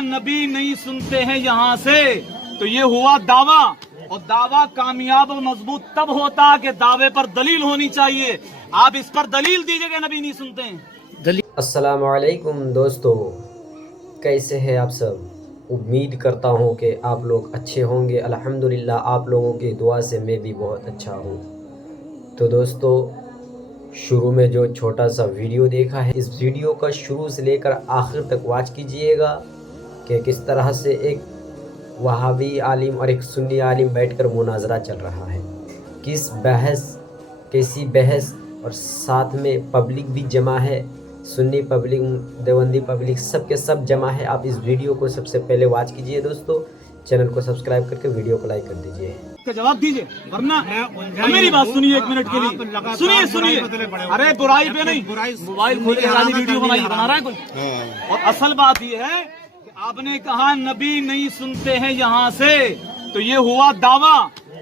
नबी नहीं सुनते हैं यहाँ से तो ये हुआ दावा, और दावा कामयाब और मजबूत तब होता कि दावे पर दलील होनी चाहिए। आप इस पर दलील दीजिएगा नबी नहीं सुनते हैं। अस्सलाम वालेकुम दोस्तों, कैसे हैं आप सब। उम्मीद करता हूँ कि आप लोग अच्छे होंगे। अल्हम्दुलिल्लाह आप लोगों की दुआ से मैं भी बहुत अच्छा हूँ। तो दोस्तों, शुरू में जो छोटा सा वीडियो देखा है, इस वीडियो का शुरू से लेकर आखिर तक वॉच कीजिएगा कि किस तरह से एक वहाबी आलिम और एक सुन्नी आलिम बैठकर मुनाजरा चल रहा है। कैसी बहस, और साथ में पब्लिक भी जमा है, सुन्नी पब्लिक, देवबंदी पब्लिक, सब के सब जमा है। आप इस वीडियो को सबसे पहले वॉच कीजिए दोस्तों, चैनल को सब्सक्राइब करके वीडियो को लाइक कर दीजिए। जवाब दीजिए, वरना मेरी बात सुनिए एक मिनट के लिए। सुनिए। अरे बुराई पे नहीं, मोबाइल खोल के वीडियो बना रहा है कोई। और असल बात ये है कि आपने कहा नबी नहीं सुनते हैं यहाँ से, तो ये हुआ दावा,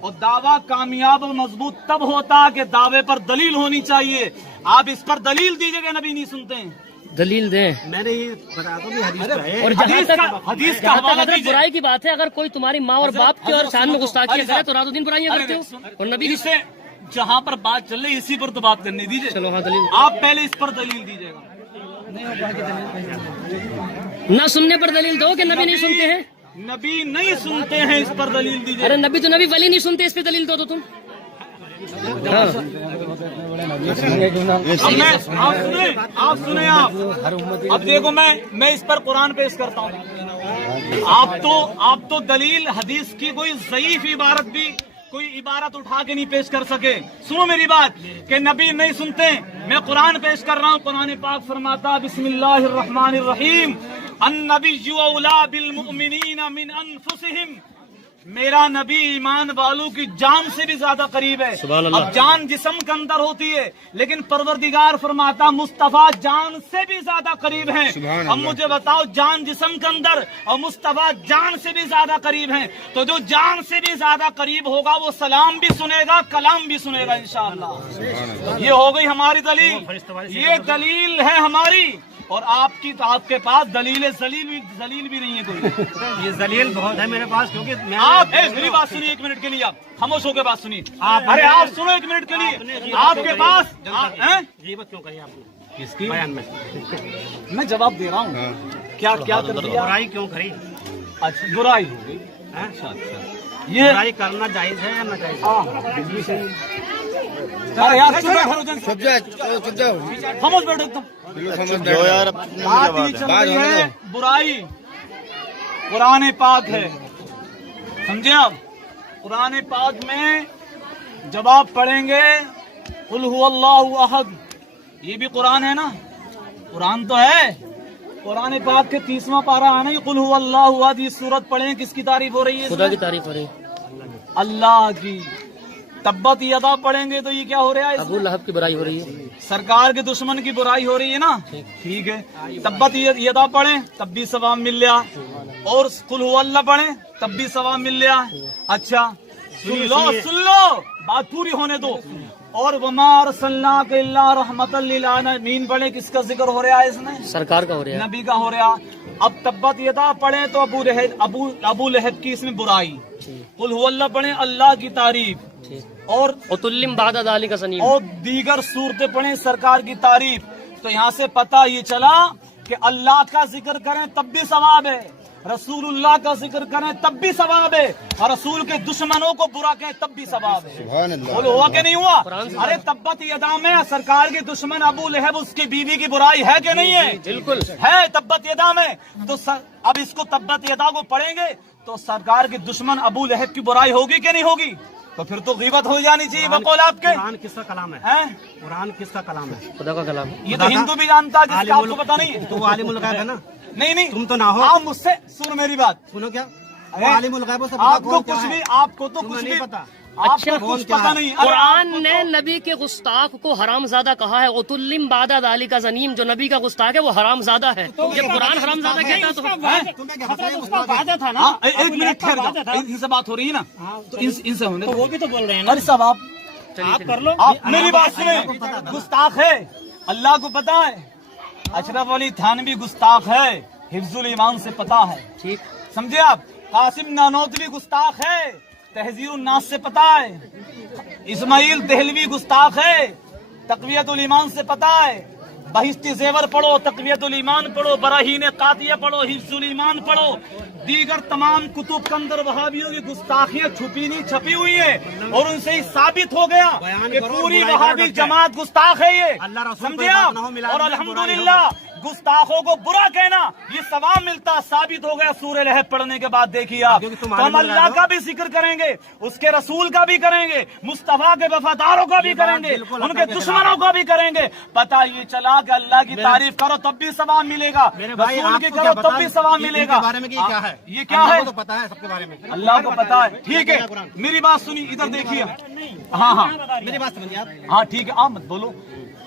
और दावा कामयाब और मजबूत तब होता कि दावे पर दलील होनी चाहिए। आप इस पर दलील दीजिएगा नबी नहीं सुनते हैं। दलील दें। मैंने ये बता दो हदीस और हदीस का हवाला बुराई की बात है, अगर कोई तुम्हारी माँ और बाप की और शान में गुस्ताखी करे तो रातों दिन बुराइयां करते हो। और नबी से जहाँ पर बात चल रही इसी पर तो बात करने दीजिए। चलो हाँ, दलील आप पहले इस पर दलील दीजिएगा। ना सुनने पर दलील दो कि नबी नहीं सुनते हैं। नबी नहीं सुनते हैं, इस पर दलील दीजिए। अरे नबी तो नबी वली नहीं सुनते, इस पे दलील दो तुम। हाँ। आप सुने अब देखो, मैं इस पर कुरान पेश करता हूँ। आप तो दलील हदीस की कोई ज़ईफ इबारत भी, कोई इबारत उठा के नहीं पेश कर सके। सुनो मेरी बात कि नबी नहीं सुनते, मैं कुरान पेश कर रहा हूँ। कुरान पाक फरमाता बिस्मिल्लाहिर्रहमानिर्रहीम अन्नबिय्यु औला बिल मुमिनीना मिन अनफुसिहिम। मेरा नबी ईमान वालों की जान से भी ज्यादा करीब है। अब जान जिस्म के अंदर होती है, लेकिन परवरदिगार फरमाता मुस्तफा जान से भी ज्यादा करीब है। अब मुझे बताओ, जान जिस्म के अंदर और मुस्तफा जान से भी ज्यादा करीब है, तो जो जान से भी ज्यादा करीब होगा वो सलाम भी सुनेगा, कलाम भी सुनेगा इंशाअल्लाह। ये हो गई हमारी दलील, ये दलील है हमारी। और आपके पास दलील जलील भी नहीं है कोई। ये दलील बहुत है मेरे पास, क्योंकि आप मेरी बात सुनिए एक मिनट के लिए, आप खामोश होकर बात सुनिए। अरे आप सुनो एक मिनट के लिए। आपके पास गीबत क्यों करी आपने इसकी बयान में? मैं जवाब दे रहा हूँ। क्या कर दिया? बुराई क्यों करी? अच्छा, बुराई हो गई। अच्छा, ये बुराई करना जायज है या ना जायज? अरे यार खामोश बैठो एकदम। बात ये चल रही है बुराई, कुरान पाक है, समझे आप। कुरान पाक में जब आप पढ़ेंगे कुल हुवल्लाहु अहद, ये भी कुरान है ना, कुरान तो है। कुरान पाक के 30वां पारा आना ही कुल हुवल्लाहु अहद। ये सूरत पढ़े, किसकी तारीफ हो रही है? खुदा की तारीफ हो रही है, अल्लाह की। तब्बत यदा पढ़ेंगे तो ये क्या हो रहा है? अबू लहब की बुराई हो रही है, सरकार के दुश्मन की बुराई हो रही है ना। ठीक है, तब्बत यदा पढ़े तब भी सवाब मिल लिया, और कुल हुवल्लाह पढ़े तब भी सवाब मिल लिया। अच्छा सुन लो, बात पूरी होने दो। और वमा अरसलनाका इल्ला रहमतल लिल आलमीन पढ़े, किसका जिक्र हो रहा है इसमें? सरकार का हो रहा है, नबी का हो रहा। अब तब्बत यदा पढ़े तो अबू लहब की इसमें बुराई, कुल हुवल्लाह पढ़े अल्लाह की तारीफ, और उतुल्लिम बादा दालिका सनीम, और दीगर सूरतें पढ़े सरकार की तारीफ। तो यहाँ से पता ये चला कि अल्लाह का जिक्र करें तब भी सवाब है, रसूलुल्लाह का जिक्र करें तब भी सवाब है, और रसूल के दुश्मनों को बुरा कहें तब भी सवाब है। बोलो हुआ कि नहीं हुआ? अरे तब्बत यदा में सरकार के दुश्मन अबू लहब, उसकी बीवी की बुराई है कि नहीं है? बिल्कुल है तब्बत यदा में। तो अब इसको तब्बत यदा को पढ़ेंगे तो सरकार के दुश्मन अबू लहब की बुराई होगी कि नहीं होगी? तो फिर तो गीबत हो जानी चाहिए बकौल आपके। कुरान किसका कलाम है? कुरान किसका कलाम है? खुदा का कलाम। ये तो हिंदू भी जानता है, जिसका आपको पता नहीं है। तो आलिमुल गैब है ना? नहीं तुम तो ना हो। आप मुझसे सुनो मेरी बात। सुनो क्या? आलिमुल गैब आपको कुछ भी, आपको तो कुछ नहीं पता। अच्छा, कुछ पता नहीं। कुरान ने नबी के गुस्ताख को हरामजादा कहा है। उतुल्लिम बादा दालिका ज़नीम, जो नबी का गुस्ताख है वो हरामजादा है। ये कुरान हरामजादा कहता तो था ना। एक मिनट ठहर जाओ, इनसे बात हो रही है ना, तो इनसे होने, वो भी तो बोल रहे हैं। अरे साहब आप कर लो, आप मेरी बात सुने। गुस्ताख है, अल्लाह को पता है। अशरफ अली थानवी गुस्ताख है, हिफ्जुल ईमान से पता है, ठीक। समझे आप। कासिम नानोतवी गुस्ताख है, तहजीरुन नास से पता है। इस्माइल देहलवी गुस्ताख है, तक़वियतुल ईमान से पता है। बहिश्ती ज़ेवर पढ़ो, तक़वियतुल ईमान पढ़ो, बराहीन कातिया पढ़ो, हिफ्जुल ईमान पढ़ो। दीगर तमाम कुतुब के अंदर वहाबियों की गुस्ताखियां छुपी नहीं छपी हुई है, और उनसे ही साबित हो गया कि पूरी वहाबी जमात गुस्ताख है ये, समझे आप। और अल्हम्दुलिल्लाह गुस्ताखों को बुरा कहना ये सवाब मिलता साबित हो गया सूरह लहब पढ़ने के बाद। देखिए आप, तो हम अल्लाह का भी जिक्र करेंगे, उसके रसूल का भी करेंगे, मुस्तफा के वफादारों का भी करेंगे, उनके दुश्मनों का भी करेंगे। पता ये चला कि अल्लाह की तारीफ करो तब भी सवाब मिलेगा, रसूल की करो तब भी सवाब मिलेगा। ये क्या है तो पता है सबके बारे में, अल्लाह को पता है। ठीक है, मेरी बात सुनी, इधर देखिए। हाँ हाँ, मेरी बात सुनिए आप। हाँ ठीक है, आप मत बोलो,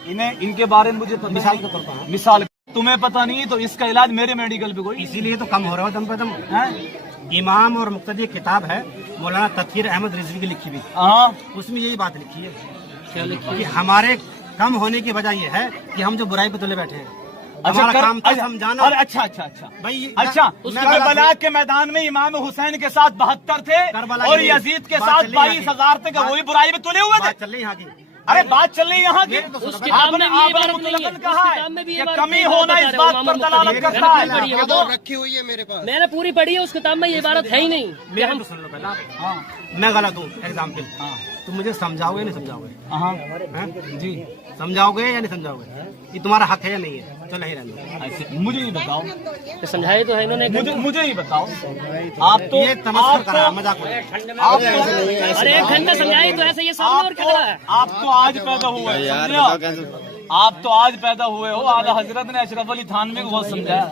इन्हें इनके बारे में मुझे मिसाल का करता हूँ। मिसाल तुम्हें पता नहीं तो इसका इलाज मेरे मेडिकल पे कोई, इसीलिए तो कम हो रहा है दम पे दम है। इमाम और मुक्तदी किताब है मौलाना तफसीर अहमद रिजवी की लिखी हुई, हाँ उसमें यही बात लिखी है कि हमारे कम होने की वजह यह है कि हम जो बुराई पे तुले बैठे हैं। अच्छा काम था समझाना। और अच्छा अच्छा अच्छा भाई, अच्छा करबला के मैदान में इमाम हुसैन के साथ 72 थे और यजीद के साथ 22,000 थे, वही बुराई में तुले हुए थे। चल रही यहाँ की, अरे बात चल रही यहाँ की। आपने कहा है कि कमी होना इस बात पर दलालत करता है। रखी हुई है मेरे पास, मैंने पूरी पढ़ी है, उस किताब में ये इबारत है ही नहीं। मेरा तो सुन लो पहला। हाँ मैं गलत हूँ एग्जाम्पल, हाँ तुम मुझे समझाओगे नहीं समझाओगे? हाँ जी, समझाओगे या नहीं समझाओगे? ये तुम्हारा हक है या नहीं है? चलो नहीं रहने, मुझे ही बताओ। तो समझाए तो है इन्होंने, मुझे ही बताओ। आप तो मजाक, अरे 1 घंटा समझाए तो ऐसे ये सामने और क्या है। आप तो आज पैदा हुए आप तो आज पैदा हुए हो। आला हजरत ने अशरफ अली थानवी को बहुत समझाया,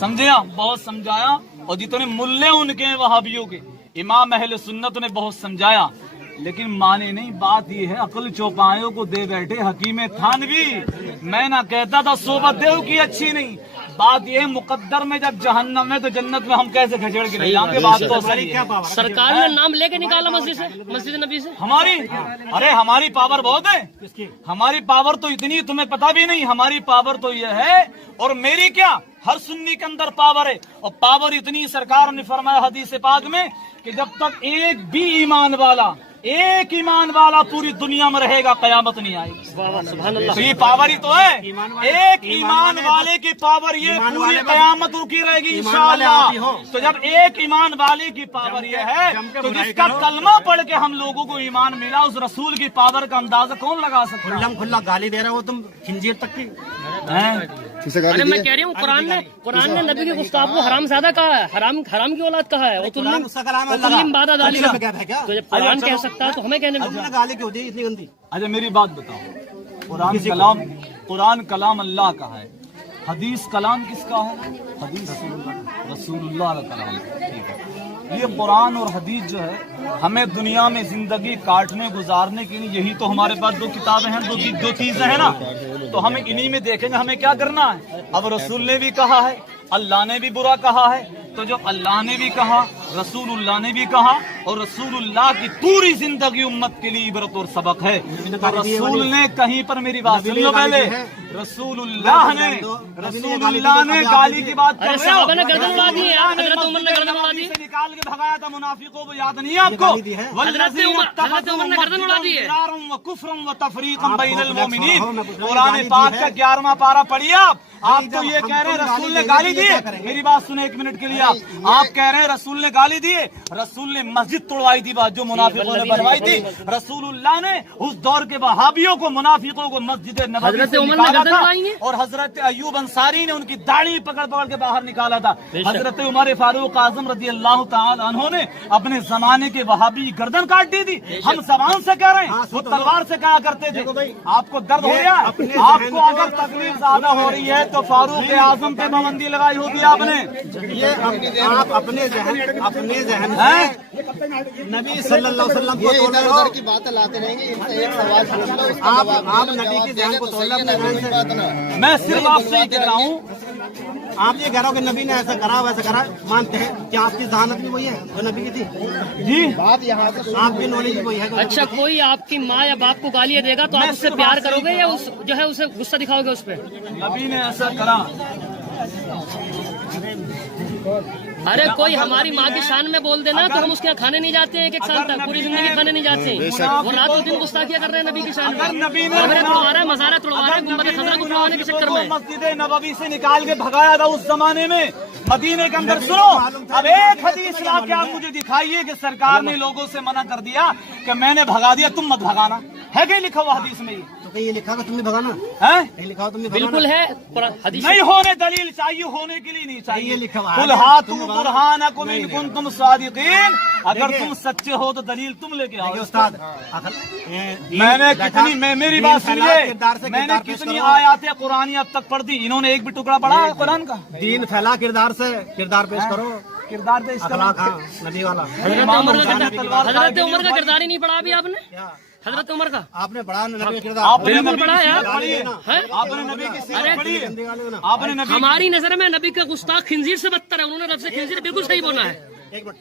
समझे आप, बहुत समझाया। और जितने मुल्ले उनके वहाबियों के, इमाम अहले सुन्नत ने बहुत समझाया, लेकिन माने नहीं। बात ये है, अकल चौपायों को दे बैठे हकीम थानवी। मैं ना कहता था सोबत देव की अच्छी नहीं, बात ये है मुकद्दर में जब जहन्नम है तो जन्नत में हम कैसे खचेड़ के यहाँ पे बात तो सही है। सरकार ने नाम लेके निकाला मस्जिद से, मस्जिद नबी से हमारी। अरे हमारी पावर बहुत है, हमारी पावर तो इतनी तुम्हें पता भी नहीं। हमारी पावर तो ये है, और मेरी क्या, हर सुन्नी के अंदर पावर है। और पावर इतनी, सरकार ने फरमाया हदीस पाक में कि जब तक एक ईमान वाला पूरी दुनिया में रहेगा कयामत नहीं आएगी। तो ये पावर ही तो है, एक ईमान वाले की पावर ये पूरी कयामत रुकी रहेगी इंशाअल्लाह। तो जब एक ईमान वाले की पावर ये है, तो जिसका कलमा पढ़ के हम लोगों को ईमान मिला, उस रसूल की पावर का अंदाजा कौन लगा सकता है? खुला गाली दे रहा हो तुम, खिंजीर तक की। अरे मैं कह रही हूँ, कुरान ने नबी के गुस्ताख को हरामज़ादा कहा है, हराम की औलाद कहा है। तो जब कुरान कह सकता है तो हमें कहने गाली क्यों दी इतनी गंदी? अच्छा मेरी बात बताओ, कुरान कलाम अल्लाह का है, हदीस कलाम किसका है? हदीस रसूलुल्लाह का कलाम। ठीक है, ये कुरान और हदीस जो है हमें दुनिया में जिंदगी काटने गुजारने के लिए, यही तो हमारे पास 2 किताबें हैं, दो चीजें हैं ना, तो हमें इन्हीं में देखेंगे हमें क्या करना है। अब रसूल ने भी कहा है, अल्लाह ने भी बुरा कहा है, तो जो अल्लाह ने भी कहा, रसूलुल्लाह ने भी कहा, और रसूलुल्लाह की पूरी जिंदगी उम्मत के लिए इबरत और सबक है। तो रसूल ने कहीं पर, मेरी बात सुन लो पहले, रसूलुल्लाह ने गाली की बात कर रहे हो, निकाल के भगाया था मुनाफिकों को, याद नहीं है आपको? कुरान पाक का 11वां पारा पढ़िए आप तो ये कह रहे हैं रसूल ने गाली दी है। मेरी बात सुने 1 मिनट के लिए, आप कह रहे हैं रसूल ने गाली दी है। रसूल ने मस्जिद तोड़वाई थी, बात जो मुनाफिकों ने बनवाई थी। रसूलुल्लाह ने उस दौर के वहाबियों को, मुनाफिकों को मस्जिद नबवी से निकाला था, और हजरत अय्यूब अंसारी ने उनकी दाढ़ी पकड़ पकड़ के बाहर निकाला था। हजरत उमर फारूक आजम रजी अल्लाह तआला अन्हु ने अपने जमाने के वहाबी गर्दन काट दी थी। हम जबान से कह रहे हैं, वो तलवार से कहा करते थे। आपको दर्द हो रहा है, आपको अगर तकलीफ ज्यादा हो रही है तो फारूक आजम पे पाबंदी लगाई होगी आपने। ये आप अपने जहन नबी सल्लल्लाहु अलैहि वसल्लम को तोड़ रहे हो, की बातें लाते रहेंगे। एक सवाल आप नबी के जहन को तोड़ रहे। मैं सिर्फ आपसे ही कह रहा हूँ, आप ये कह रहे हो कि नबी ने ऐसा करा वैसा करा, मानते हैं क्या आपकी जहानत भी वही है जो नबी की थी? जी, बात यहाँ से आपकी नॉलेज भी वही है। अच्छा, कोई आपकी माँ या बाप को गालियाँ देगा तो आप उससे प्यार करोगे या उस जो है उसे गुस्सा दिखाओगे उस पर? नबी ने ऐसा करा, अरे कोई हमारी माँ की शान में बोल देना तो हम उसके यहाँ खाने नहीं जाते हैं, एक साल तक पूरी जिंदगी खाने नहीं जाते हैं। वो रातों दिन गुस्ताखिया कर रहे हैं नबी की शान में, तुड़वा रहा है, मज़ारा तुड़वा रहा है, गुंबद खज़रा को तुड़वाने के चक्कर में। मस्जिद नबवी से निकाल के भगाया था उस जमाने में मदीने के अंदर। सुनो, अब एक हदीस ला के आप मुझे दिखाइए कि सरकार ने लोगों से मना कर दिया कि मैंने भगा दिया, तुम मत भगाना। है क्या लिखा हुआ हदीस में? तो ये लिखा था तुमने भगाना है? लिखा हो तुमने बिल्कुल है, हदीस नहीं होने दलील चाहिए, होने के लिए नहीं चाहिए। ये लिखा हुआ कुल हातू बुरहानकुम इन कुंतुम सादिकीन, अगर तुम सच्चे हो तो दलील तुम लेके आओ। उस्ताद मैंने कितनी, मेरी बात सुनिए, मैंने कितनी आयातें कुरानी अब तक पढ़ दी, इन्होंने एक भी टुकड़ा पढ़ा है कुरान का? दीन फैला किरदार से, किरदार पेश करो, किरदार पेश करो। नबी वाला। हजरत उमर का किरदार ही नहीं पढ़ा अभी आपने? हजरत उमर का आपने पढ़ा नबी का किरदार? आपने बिल्कुल पढ़ा है यार। आपने नबी की सीरत पढ़ी है? आपने नबी, हमारी नजर में नबी का गुस्ताख खिंजीर से बदतर है, उन्होंने रब से खिंजीर बिल्कुल सही बोला है। एक मिनट,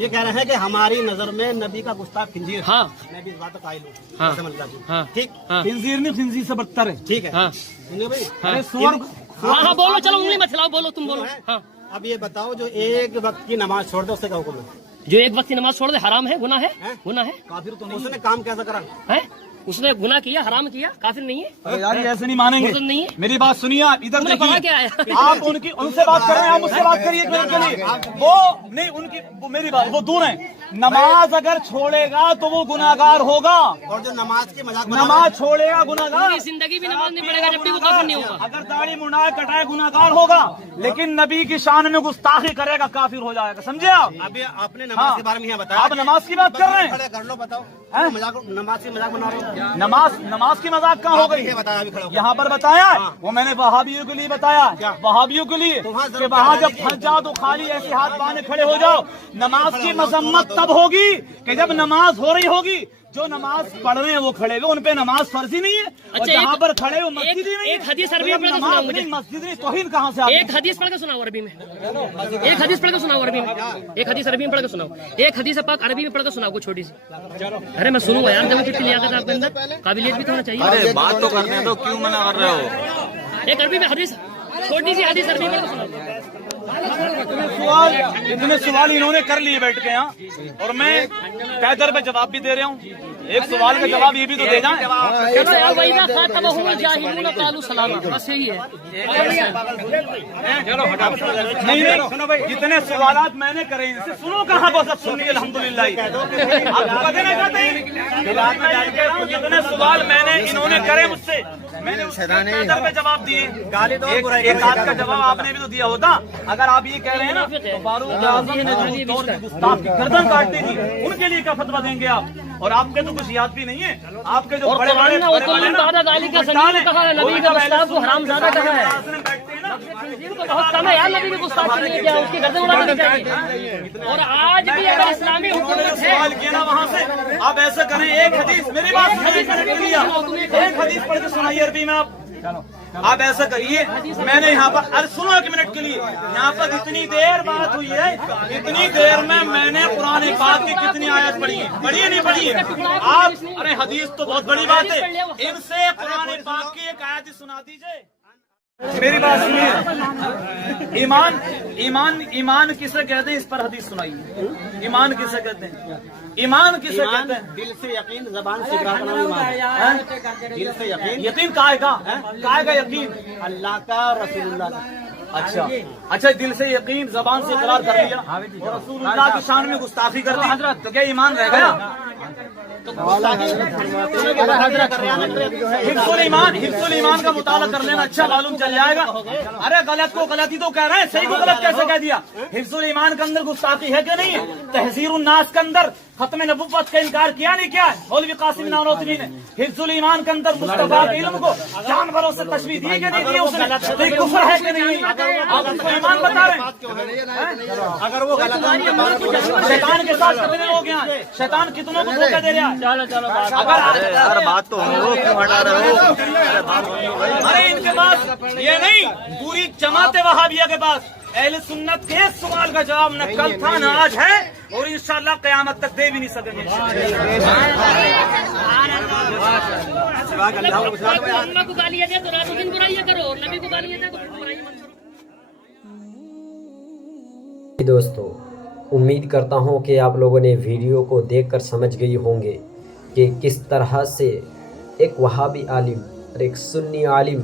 ये कह रहे हैं कि हमारी नजर में नबी का गुस्ताख खिंजीर। हाँ मैं भी इस बात को कायल हूँ, हाँ समझ लीजिए। हाँ ठीक, हाँ खिंजीर नहीं, खिंजीर से बदतर है। ठीक है। हाँ सुनिए भाई, अरे सुअर, हाँ हाँ बोलो, चलो उंगली मत हिलाओ, बोलो तुम बोलो। हाँ, अब ये बताओ, जो एक वक्त की नमाज छोड़ दे उससे क्या हुक्म है? जो एक वक्त की नमाज छोड़ दे हराम है, गुनाह है, गुनाह है। काफिर तो नहीं, उसने काम कैसा करा? है उसने गुनाह किया, हराम किया, काफिर नहीं है, अरे यार ये ऐसे नहीं मानेंगे। मुर्तद नहीं है। मेरी बात सुनिए, आप इधर तुमने पढ़ा देखिए। क्या है? आप उनकी, उनसे बात कर रहे हैं, आप मुझसे बात करिए के लिए। वो नहीं, उनकी वो, मेरी बात, वो दूर है। नमाज अगर छोड़ेगा तो वो गुनाहगार होगा, और जो नमाज की मजाक नमाज छोड़ेगा गुनाहगार। पूरी जिंदगी भी नमाज नहीं पढ़ेगा जब भी वो काफिर नहीं होगा। अगर दाढ़ी मुंडाए कटाए गुनाहगार होगा, लेकिन नबी की शान में गुस्ताखी करेगा काफिर हो जाएगा। समझे आप? अभी आपने नमाज के बारे में यहाँ बताया। आप नमाज की बात कर रहे हैं? खड़े कर लो, बताओ। हैं? मजाक, नमाज की मजाक बना रहे हो? नमाज की मजाक कहाँ हो गई? ये बताया अभी खड़े हो। यहाँ पर बताया, वो मैंने वहाबियों के लिए बताया, वहाबियों के लिए तो वहाँ कि वहाँ जब फंस जाओ तो खाली ऐसे हाथ बांधे खड़े हो जाओ। नमाज की मजम्मत तब होगी कि जब नमाज हो रही होगी। जो नमाज पढ़ रहे हैं वो खड़े हुए, उन पे नमाज फर्जी नहीं है। और अच्छा, जहाँ पर खड़े हो मस्जिद ही नहीं है। एक हदीस तो अरबी जब में पढ़ के नमाज सुनाओ मुझे। नहीं, मस्जिद नहीं, तौहीद कहाँ से आ गई? एक हदीस पढ़ के सुनाओ अरबी में, एक हदीस पढ़ के सुनाओ अरबी में, एक हदीस अरबी में पढ़ के सुनाओ, एक हदीस पाक अरबी में पढ़ के सुनाओ, कुछ छोटी सी। अरे मैं सुनूंगा यार, देखो कितनी लियाकत है आपके अंदर, काबिलियत भी तो होना चाहिए। अरे बात तो करने दो, क्यों मना कर रहे हो? एक अरबी में हदीस, छोटी सी हदीस अरबी में पढ़ के सुनाओ। इतने सवाल इन्होंने कर लिए बैठ के यहाँ, और मैं कैदर पे जवाब भी दे रहा हूँ। एक सवाल का जवाब ये भी तो दे जाए। चलो यार, वही ना खातबहुल जाहिलून कालू सलामा, बस यही है। नहीं नहीं, सुनो भाई, जितने सवालात मैंने करे इनसे सुनो, कहाँ को सब सुनिए अल्हम्दुलिल्लाह। आप कदे नहीं कहते, जितने सवाल मैंने इन्होंने करे मुझसे, मैंने कैदर पे जवाब दिए। एक आध का जवाब आपने भी तो दिया होता। अगर आप ये कह रहे हैं ना तो फारूक आजम ने जो दौर की गुस्ताख की गर्दन काटती थी, उनके लिए क्या फतवा देंगे आप? और आपके तो कुछ याद भी नहीं है। आपके जो बड़े बड़े का नबी का गुस्ताख को हरामजादा कहा है, बहुत कम है यार नबी के गुस्ताख के लिए, क्या उसकी गर्दन उड़ा देनी चाहिए। और आज भी अगर इस्लामी हुकूमत है, सवाल किया ना वहाँ से, आप ऐसा करें, एक हदीस, मेरी बात एक हदीस पढ़ के सुनाइए अरबी में आप ऐसा करिए। मैंने यहाँ पर, अरे सुनो एक मिनट के लिए, यहाँ पर इतनी देर बात हुई है, इतनी देर में मैंने कुरान पाक की कितनी आयत पढ़ी है, पढ़ी है नहीं पढ़ी है आप? अरे हदीस तो बहुत बड़ी बात है, इनसे कुरान पाक की एक आयत सुना दीजिए। मेरी बात सुनिए, ईमान ईमान ईमान किसे कहते हैं, इस पर हदीस सुनाइए। ईमान किसे कहते हैं? ईमान किसे कहते हैं? दिल से यकीन, जबान से इकरार करना ईमान। दिल से यकीन, यकीन काय का यकीन? अल्लाह का, रसूलुल्लाह का। अच्छा दिल से यकीन, जबान से इकरार कर लिया, और रसूलुल्लाह की शान में गुस्ताखी कर दी, हजरत तो क्या ईमान रह गया? हिफ्जुल ईमान का मुताला कर लेना, अच्छा मालूम चल जाएगा। अरे गलत को गलती तो कह रहे हैं, सही को गलत कैसे कह दिया? हिफ्जुल ईमान के अंदर गुस्ताखी है कि नहीं है? तहसीरुन नास के अंदर खत्म नबुव्वत का इनकार किया नहीं, क्या है? मौलवी कासिम नानोतवी ने हिफ्जुल ईमान के अंदर मुस्तफा के इल्म को जानवरों से तशबीह दी कि नहीं दी? उसने कुफ्र है कि नहीं? आप उसको ईमान बता रहे हैं? अगर वो गलत शैतान के साथ कितने लोग यहाँ, शैतान कितनों को धोखा दे रहा है? चलो यार बात तो हम लोग क्यों हटा रहे हो? अरे इनके पास ये नहीं, पूरी जमात वहाबिया के पास अहले सुन्नत के इस सवाल का जवाब न कल था न आज है, और इंशाअल्लाह क़यामत तक दे भी नहीं सकेंगे। अल्लाह को गालियाँ दे तो रात दिन बुराइयाँ करो, और नबी को गालियाँ दे तो बुराइयाँ मत करो। दोस्तों, उम्मीद करता हूँ कि आप लोगों ने वीडियो को देखकर समझ गए होंगे कि किस तरह से एक वहाबी आलिम और एक सुन्नी आलिम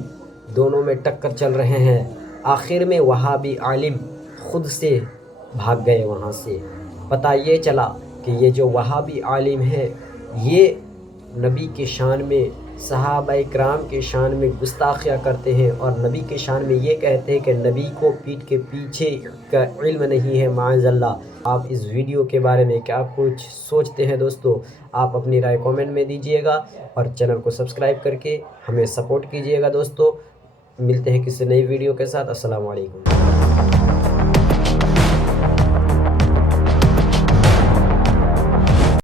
दोनों में टक्कर चल रहे हैं। आखिर में वहाबी आलिम खुद से भाग गए वहाँ से। पता ये चला कि ये जो वहाबी आलिम है ये नबी के शान में, सहाबा इकराम के शान में गुस्ताखियाँ करते हैं और नबी के शान में ये कहते हैं कि नबी को पीठ के पीछे का इल्म नहीं है, माअज़ल्लाह। आप इस वीडियो के बारे में क्या कुछ सोचते हैं दोस्तों? आप अपनी राय कमेंट में दीजिएगा और चैनल को सब्सक्राइब करके हमें सपोर्ट कीजिएगा दोस्तों। मिलते हैं किसी नई वीडियो के साथ। अस्सलाम वालेकुम।